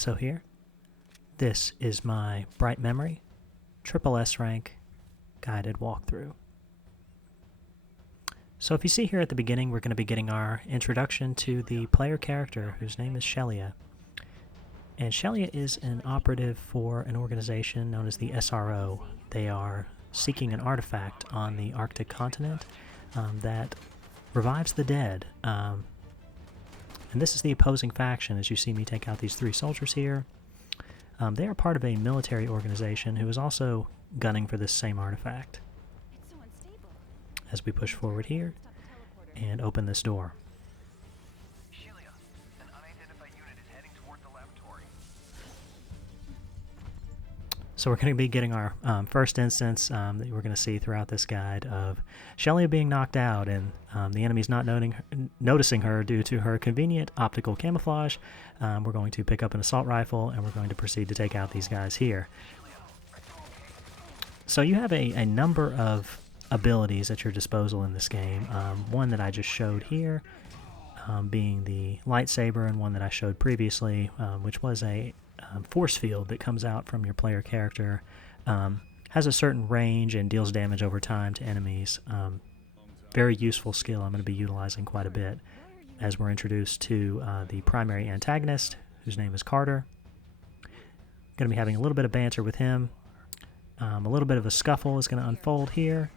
so here, this is my Bright Memory SSS rank guided walkthrough. So if you see here at the beginning, we're going to be getting our introduction to the player character whose name is Shelia. And Shelia is an operative for an organization known as the SRO. They are seeking an artifact on the Arctic continent that revives the dead. And this is the opposing faction, as you see me take out these 3 soldiers here. They are part of a military organization who is also gunning for this same artifact. As we push forward here and open this door. So we're going to be getting our first instance that we're going to see throughout this guide of Shelia being knocked out and the enemy's not noticing her due to her convenient optical camouflage. We're going to pick up an assault rifle and we're going to proceed to take out these guys here. So you have a number of abilities at your disposal in this game. One that I just showed here being the lightsaber, and one that I showed previously, which was a force field that comes out from your player character. Has a certain range and deals damage over time to enemies. Very useful skill I'm going to be utilizing quite a bit as we're introduced to the primary antagonist, whose name is Carter. Going to be having a little bit of banter with him. A little bit of a scuffle is going to unfold here.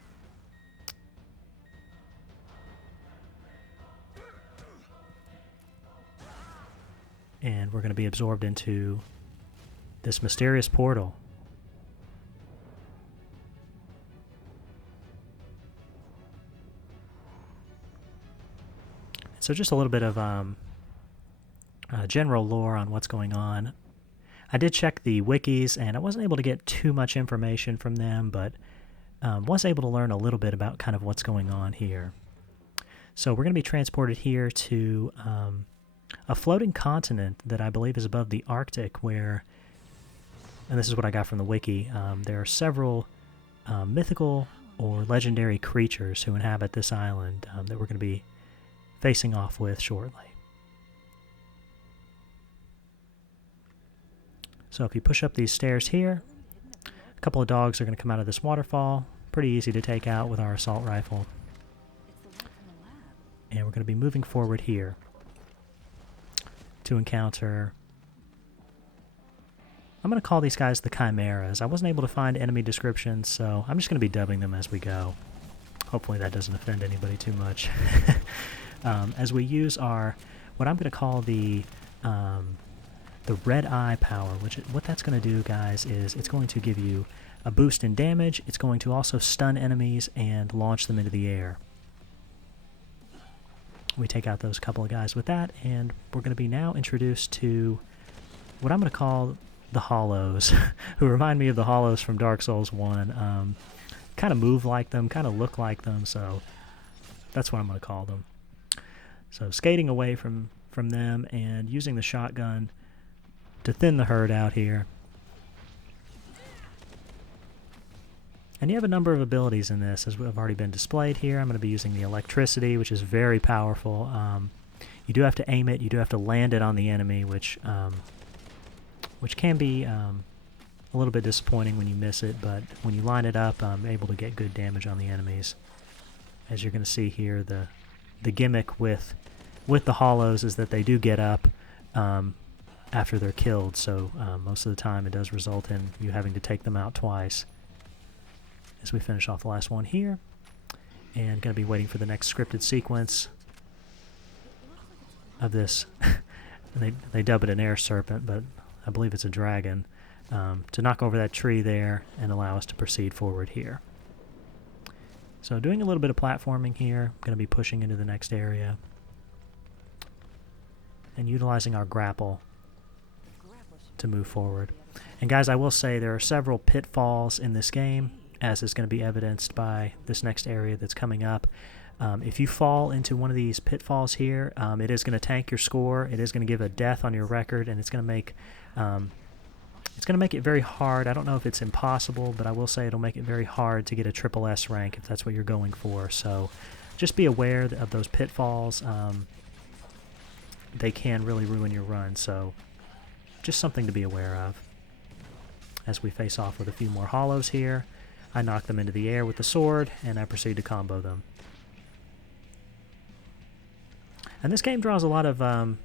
And we're going to be absorbed into this mysterious portal. So just a little bit of general lore on what's going on. I did check the wikis, and I wasn't able to get too much information from them, but was able to learn a little bit about kind of what's going on here. So we're going to be transported here to a floating continent that I believe is above the Arctic, where, and this is what I got from the wiki, there are several mythical or legendary creatures who inhabit this island that we're going to be facing off with shortly. So if you push up these stairs here, a couple of dogs are going to come out of this waterfall. Pretty easy to take out with our assault rifle. And we're going to be moving forward here to encounter, I'm going to call these guys the Chimeras. I wasn't able to find enemy descriptions, so I'm just going to be dubbing them as we go. Hopefully that doesn't offend anybody too much. As we use our, what I'm going to call the red eye power, which what that's going to do, guys, is it's going to give you a boost in damage. It's going to also stun enemies and launch them into the air. We take out those couple of guys with that, and we're going to be now introduced to what I'm going to call the Hollows, who remind me of the Hollows from Dark Souls 1. Kind of move like them, kind of look like them, so that's what I'm going to call them. So skating away from them and using the shotgun to thin the herd out here. And you have a number of abilities in this, as have already been displayed here. I'm going to be using the electricity, which is very powerful. You do have to aim it, you do have to land it on the enemy, which can be a little bit disappointing when you miss it, but when you line it up, I'm able to get good damage on the enemies. As you're going to see here, the gimmick with the Hollows is that they do get up after they're killed, so most of the time it does result in you having to take them out twice. As we finish off the last one here, and going to be waiting for the next scripted sequence of this. They dub it an air serpent, but I believe it's a dragon, to knock over that tree there and allow us to proceed forward here. So doing a little bit of platforming here, I'm going to be pushing into the next area and utilizing our grapple to move forward. And guys, I will say there are several pitfalls in this game, as is going to be evidenced by this next area that's coming up. If you fall into one of these pitfalls here, it is going to tank your score. It is going to give a death on your record, and it's going to make it very hard. I don't know if it's impossible, but I will say it'll make it very hard to get a SSS rank if that's what you're going for. So just be aware of those pitfalls. They can really ruin your run. So just something to be aware of. As we face off with a few more hollows here, I knock them into the air with the sword, and I proceed to combo them. And this game draws a lot of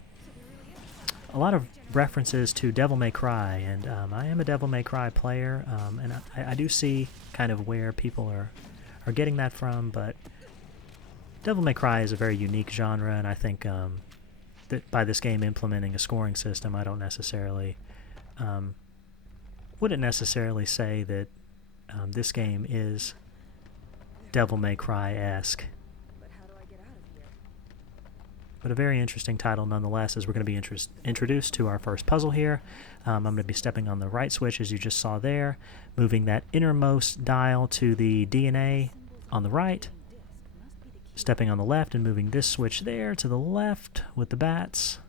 references to Devil May Cry, and I am a Devil May Cry player, and I do see kind of where people are getting that from, but Devil May Cry is a very unique genre, and I think that by this game implementing a scoring system, I don't necessarily, wouldn't necessarily say that this game is Devil May Cry-esque. But a very interesting title nonetheless, as we're going to be introduced to our first puzzle here. I'm going to be stepping on the right switch, as you just saw there, moving that innermost dial to the DNA on the right, stepping on the left and moving this switch there to the left with the bats,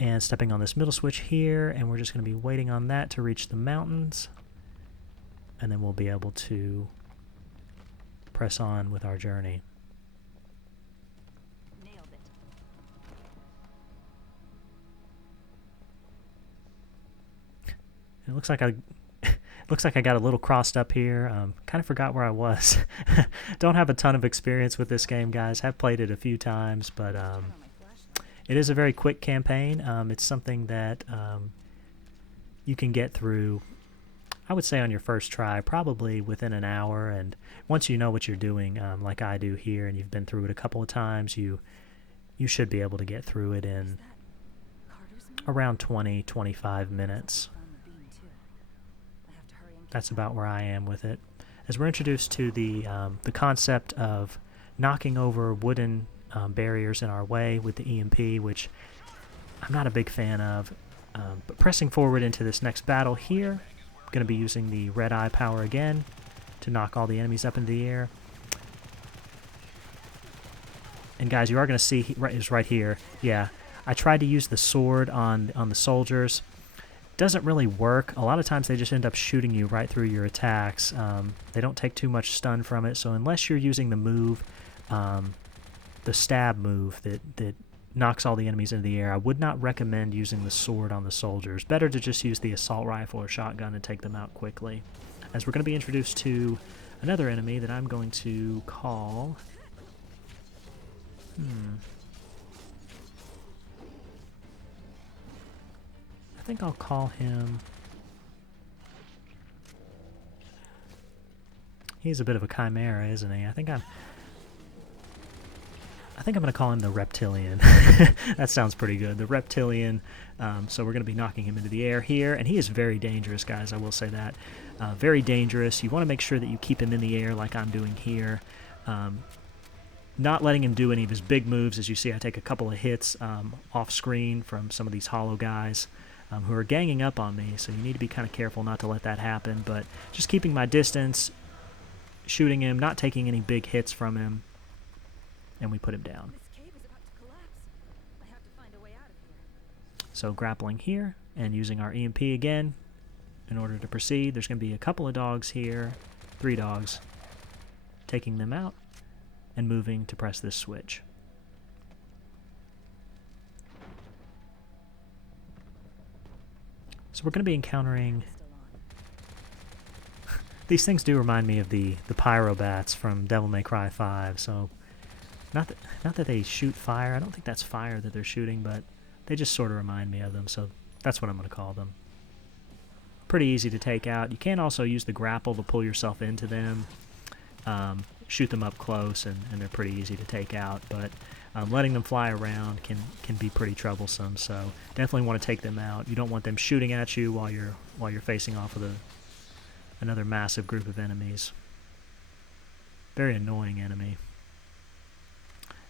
and stepping on this middle switch here, and we're just going to be waiting on that to reach the mountains, and then we'll be able to press on with our journey. It looks like I got a little crossed up here. Kind of forgot where I was. Don't have a ton of experience with this game, guys. Have played it a few times, but it is a very quick campaign. It's something that you can get through, I would say, on your first try, probably within an hour. And once you know what you're doing, like I do here, and you've been through it a couple of times, you should be able to get through it in around 20-25 minutes. That's about where I am with it. As we're introduced to the concept of knocking over wooden barriers in our way with the EMP, which I'm not a big fan of. But pressing forward into this next battle here, I'm going to be using the red eye power again to knock all the enemies up into the air. And guys, you are going to see is right here. Yeah, I tried to use the sword on the soldiers. Doesn't really work. A lot of times they just end up shooting you right through your attacks. They don't take too much stun from it, so unless you're using the move, the stab move that knocks all the enemies into the air, I would not recommend using the sword on the soldiers. Better to just use the assault rifle or shotgun and take them out quickly. As we're going to be introduced to another enemy that I'm going to call... I think I'll call him... He's a bit of a chimera, isn't he? I think I'm going to call him the Reptilian. That sounds pretty good. The Reptilian. So we're going to be knocking him into the air here, and he is very dangerous, guys. I will say that. Very dangerous. You want to make sure that you keep him in the air like I'm doing here. Not letting him do any of his big moves. As you see, I take a couple of hits off screen from some of these hollow guys who are ganging up on me, so you need to be kind of careful not to let that happen, but just keeping my distance, shooting him, not taking any big hits from him, and we put him down. So grappling here and using our EMP again in order to proceed. There's going to be a couple of dogs here, 3 dogs, taking them out and moving to press this switch. So we're going to be encountering... These things do remind me of the pyro bats from Devil May Cry 5, so not that they shoot fire. I don't think that's fire that they're shooting, but they just sort of remind me of them, so that's what I'm going to call them. Pretty easy to take out. You can also use the grapple to pull yourself into them, shoot them up close, and they're pretty easy to take out, but letting them fly around can be pretty troublesome, so definitely want to take them out. You don't want them shooting at you while you're facing off with another massive group of enemies. Very annoying enemy.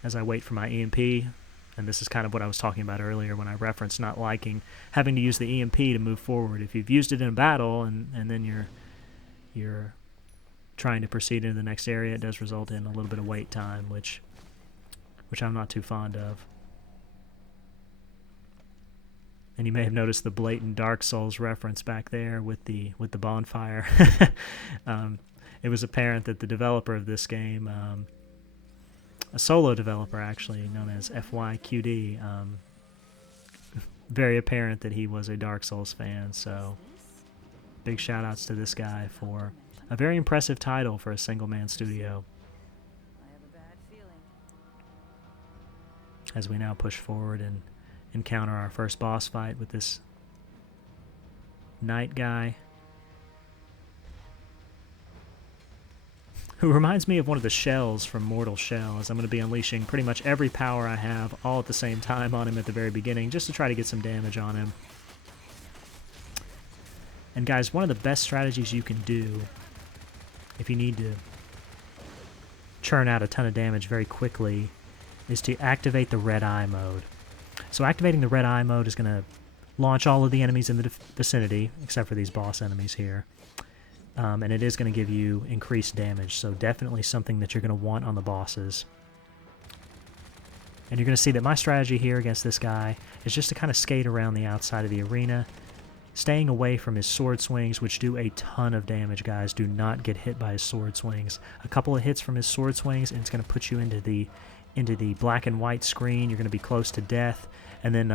As I wait for my EMP, and this is kind of what I was talking about earlier when I referenced not liking having to use the EMP to move forward. If you've used it in a battle and then you're trying to proceed into the next area, it does result in a little bit of wait time, which I'm not too fond of. And you may have noticed the blatant Dark Souls reference back there with the bonfire. It was apparent that the developer of this game, a solo developer actually, known as FYQD, very apparent that he was a Dark Souls fan, so big shout outs to this guy for a very impressive title for a single-man studio. As we now push forward and encounter our first boss fight with this knight guy, who reminds me of one of the shells from Mortal Shell, as I'm going to be unleashing pretty much every power I have all at the same time on him at the very beginning, just to try to get some damage on him. And guys, one of the best strategies you can do if you need to churn out a ton of damage very quickly is to activate the red eye mode. So activating the red eye mode is going to launch all of the enemies in the vicinity, except for these boss enemies here. And it is going to give you increased damage, so definitely something that you're going to want on the bosses. And you're going to see that my strategy here against this guy is just to kind of skate around the outside of the arena, staying away from his sword swings, which do a ton of damage, guys. Do not get hit by his sword swings. A couple of hits from his sword swings, and it's going to put you into the black and white screen. You're going to be close to death. And then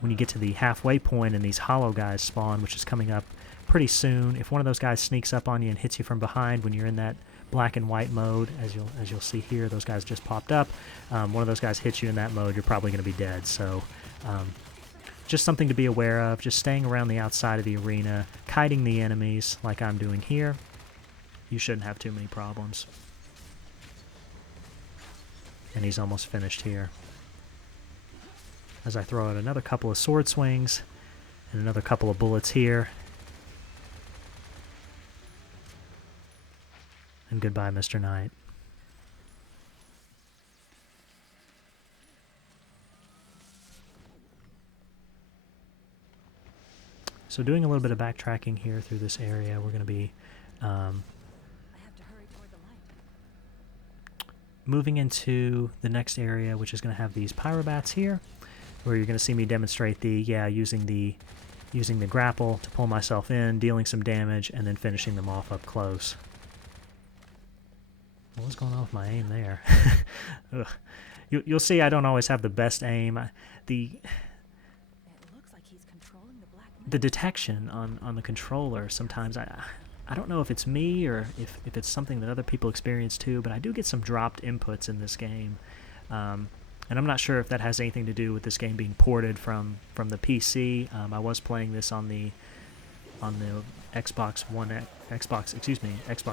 when you get to the halfway point and these hollow guys spawn, which is coming up pretty soon, if one of those guys sneaks up on you and hits you from behind when you're in that black and white mode, as you'll see here, those guys just popped up. One of those guys hits you in that mode, you're probably going to be dead. So just something to be aware of, just staying around the outside of the arena, kiting the enemies like I'm doing here. You shouldn't have too many problems. And he's almost finished here. As I throw out another couple of sword swings and another couple of bullets here. And goodbye, Mr. Knight. So doing a little bit of backtracking here through this area, we're going to be moving into the next area, which is going to have these pyrobats here, where you're going to see me demonstrate using the grapple to pull myself in, dealing some damage, and then finishing them off up close. What's going on with my aim there? You'll see I don't always have the best aim. The detection on the controller sometimes, I don't know if it's me or if it's something that other people experience too, but I do get some dropped inputs in this game. And I'm not sure if that has anything to do with this game being ported from the PC. I was playing this on the Xbox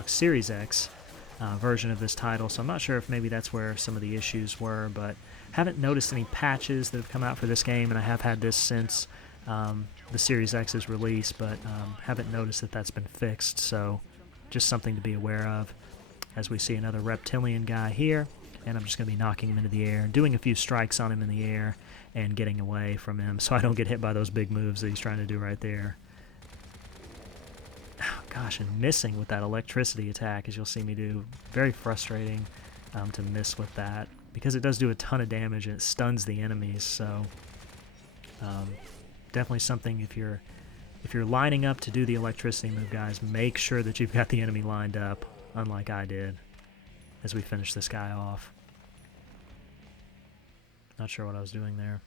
Series X version of this title, so I'm not sure if maybe that's where some of the issues were, but haven't noticed any patches that have come out for this game, and I have had this since the Series X's release, but haven't noticed that that's been fixed, so just something to be aware of. As we see another reptilian guy here, and I'm just going to be knocking him into the air, doing a few strikes on him in the air, and getting away from him so I don't get hit by those big moves that he's trying to do right there. Oh, gosh, and missing with that electricity attack, as you'll see me do. Very frustrating to miss with that, because it does do a ton of damage and it stuns the enemies, so definitely something, if you're lining up to do the electricity move, guys, make sure that you've got the enemy lined up, unlike I did, as we finish this guy off. Not sure what I was doing there.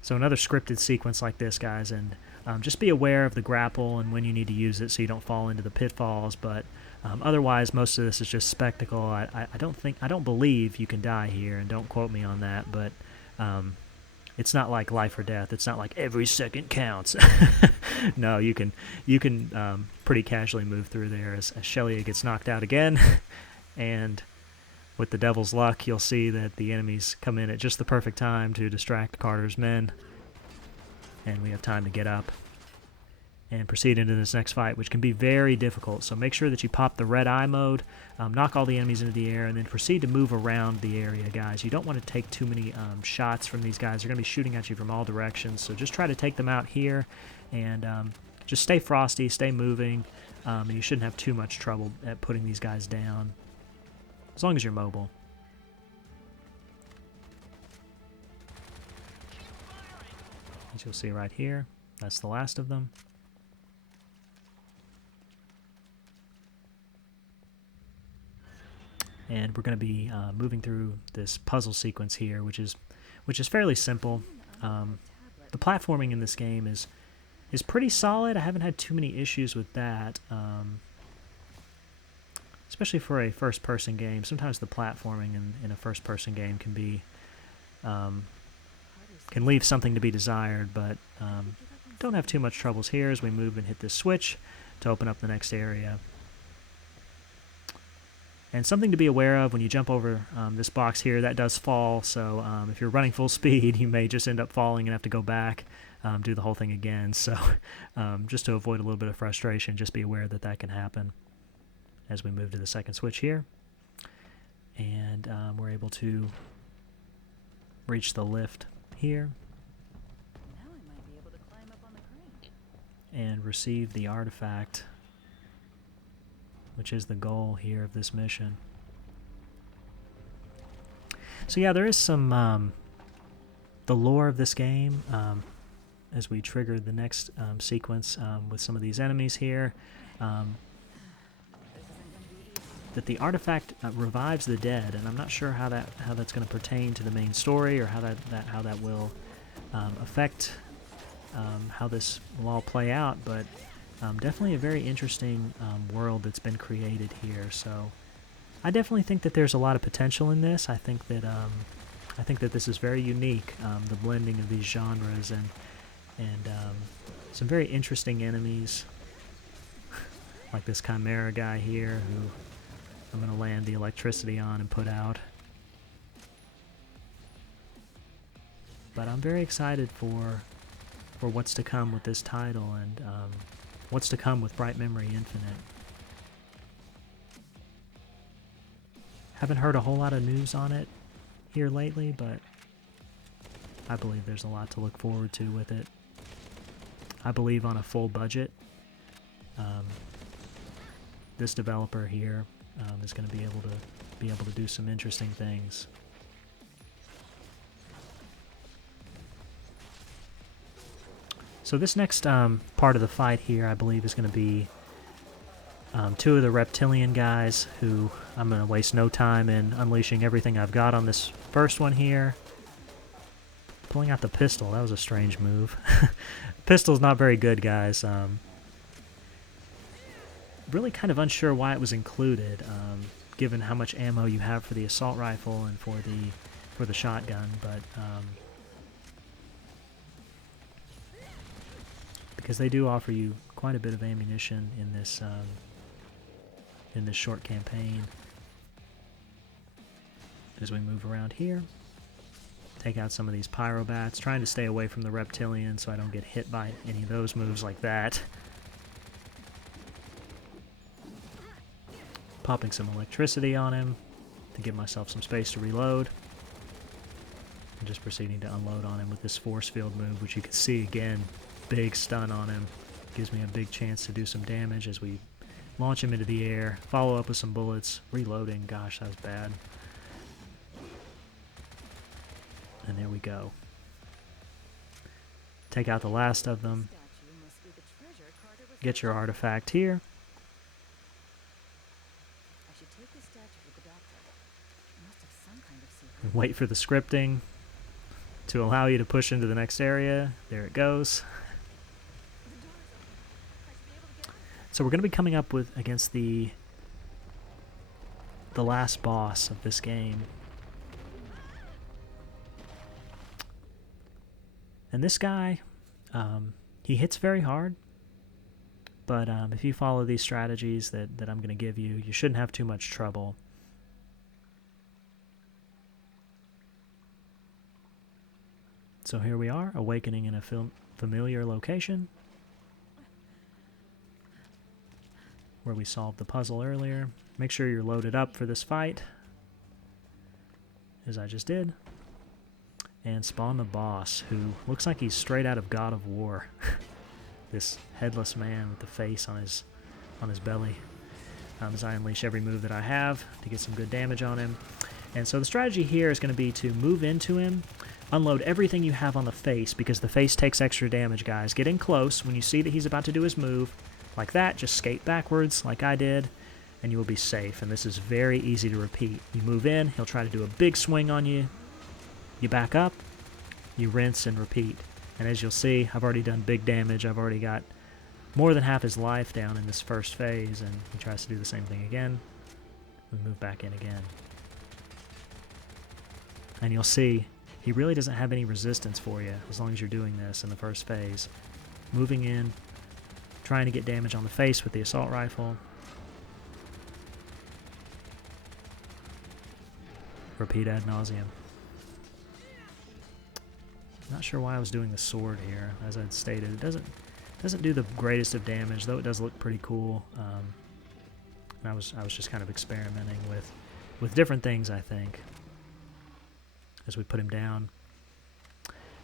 So another scripted sequence like this, guys, and just be aware of the grapple and when you need to use it so you don't fall into the pitfalls, but otherwise most of this is just spectacle. I don't believe you can die here, and don't quote me on that, but it's not like life or death. It's not like every second counts. No, you can pretty casually move through there as Shelia gets knocked out again, and with the devil's luck, you'll see that the enemies come in at just the perfect time to distract Carter's men, and we have time to get up and proceed into this next fight, which can be very difficult. So make sure that you pop the red eye mode, knock all the enemies into the air, and then proceed to move around the area, guys. You don't want to take too many shots from these guys. They're going to be shooting at you from all directions, so just try to take them out here, and just stay frosty, stay moving, and you shouldn't have too much trouble at putting these guys down, as long as you're mobile. As you'll see right here, that's the last of them. And we're going to be moving through this puzzle sequence here, which is which is fairly simple. The platforming in this game is pretty solid. I haven't had too many issues with that, especially for a first-person game. Sometimes the platforming in a first-person game can be can leave something to be desired, but don't have too much troubles here as we move and hit this switch to open up the next area. And something to be aware of when you jump over this box here, that does fall, so if you're running full speed, you may just end up falling and have to go back, do the whole thing again. So just to avoid a little bit of frustration, just be aware that that can happen as we move to the second switch here. And we're able to reach the lift here. Now I might be able to climb up on the crane. And receive the artifact, which is the goal here of this mission. So yeah, there is some the lore of this game as we trigger the next sequence with some of these enemies here. That the artifact revives the dead, and I'm not sure how that's going to pertain to the main story, or how that will affect how this will all play out. But definitely a very interesting world that's been created here. So I definitely think that there's a lot of potential in this. I think that this is very unique, the blending of these genres and some very interesting enemies, like this Chimera guy here, who I'm going to land the electricity on and put out. But I'm very excited for what's to come with this title, and what's to come with Bright Memory Infinite. Haven't heard a whole lot of news on it here lately, but I believe there's a lot to look forward to with it. I believe on a full budget, this developer here is going to be able to do some interesting things. So this next part of the fight here, I believe, is going to be two of the reptilian guys, who I'm going to waste no time in unleashing everything I've got on this first one here. Pulling out the pistol, that was a strange move. Pistol's not very good, guys. Really kind of unsure why it was included, given how much ammo you have for the assault rifle and for the shotgun, but because they do offer you quite a bit of ammunition in this short campaign. As we move around here, take out some of these pyrobats, trying to stay away from the reptilian so I don't get hit by any of those moves like that. Popping some electricity on him to give myself some space to reload. And just proceeding to unload on him with this force field move, which you can see again, big stun on him. Gives me a big chance to do some damage as we launch him into the air, follow up with some bullets, reloading. Gosh, that was bad. And there we go. Take out the last of them. Get your artifact here. Wait for the scripting to allow you to push into the next area. There it goes. So we're going to be coming up against the last boss of this game. And this guy, he hits very hard, but if you follow these strategies that I'm going to give you, you shouldn't have too much trouble. So here we are, awakening in a familiar location where we solved the puzzle earlier. Make sure you're loaded up for this fight, as I just did. And spawn the boss, who looks like he's straight out of God of War. This headless man with the face on his belly. As I unleash every move that I have to get some good damage on him. And so the strategy here is going to be to move into him, unload everything you have on the face, because the face takes extra damage, guys. Get in close when you see that he's about to do his move. Like that, just skate backwards like I did, and you will be safe. And this is very easy to repeat. You move in, he'll try to do a big swing on you. You back up, you rinse and repeat. And as you'll see, I've already done big damage. I've already got more than half his life down in this first phase, and he tries to do the same thing again. We move back in again. And you'll see, he really doesn't have any resistance for you as long as you're doing this in the first phase. Moving in, trying to get damage on the face with the assault rifle. Repeat ad nauseum. Not sure why I was doing the sword here. As I'd stated, it doesn't do the greatest of damage, though it does look pretty cool. And I was just kind of experimenting with different things, I think. As we put him down,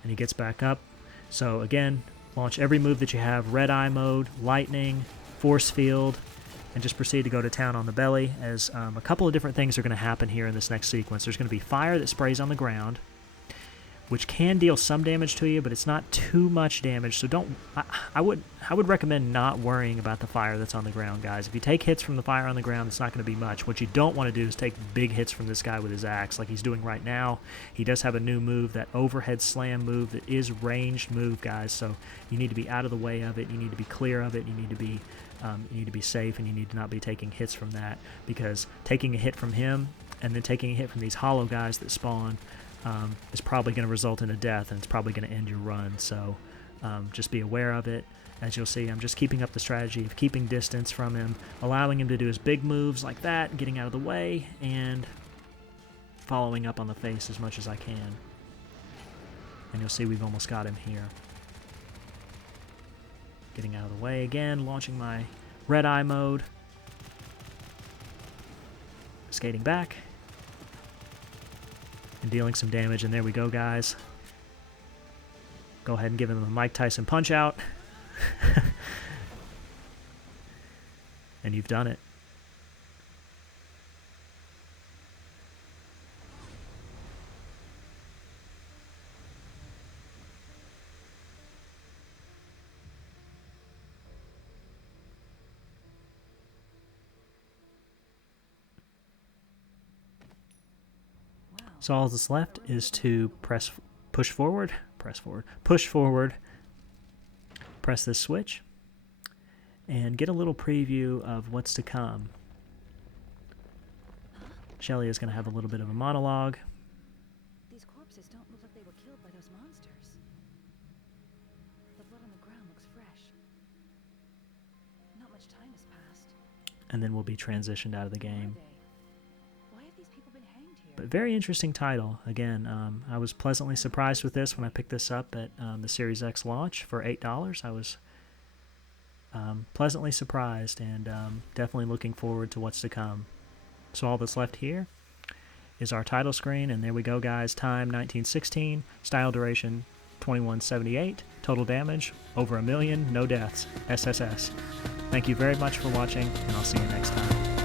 and he gets back up. So again, launch every move that you have: red eye mode, lightning, force field, and just proceed to go to town on the belly, as a couple of different things are going to happen here in this next sequence. There's going to be fire that sprays on the ground, which can deal some damage to you, but it's not too much damage, so don't... I would recommend not worrying about the fire that's on the ground, guys. If you take hits from the fire on the ground, it's not going to be much. What you don't want to do is take big hits from this guy with his axe, like he's doing right now. He does have a new move, that overhead slam move, that is ranged move, guys, so you need to be out of the way of it, you need to be clear of it, you need to be safe, and you need to not be taking hits from that, because taking a hit from him and then taking a hit from these hollow guys that spawn is probably going to result in a death, and it's probably going to end your run. So just be aware of it. As you'll see, I'm just keeping up the strategy of keeping distance from him, allowing him to do his big moves like that, getting out of the way, and following up on the face as much as I can. And you'll see we've almost got him here. Getting out of the way again, launching my red eye mode. Skating back. And dealing some damage, and there we go, guys. Go ahead and give him a Mike Tyson punch out. And you've done it. So all that's left is to push forward, press this switch, and get a little preview of what's to come. Shelly is going to have a little bit of a monologue. These corpses don't look like they were killed by those monsters. The blood on the ground looks fresh. Not much time has passed. And then we'll be transitioned out of the game. Why have these people been hanged here? But very interesting title. Again, I was pleasantly surprised with this when I picked this up at the Series X launch for $8. I was pleasantly surprised, and definitely looking forward to what's to come. So all that's left here is our title screen, and there we go, guys. Time 1916, style duration 2178, total damage over 1 million, no deaths, SSS. Thank you very much for watching, and I'll see you next time.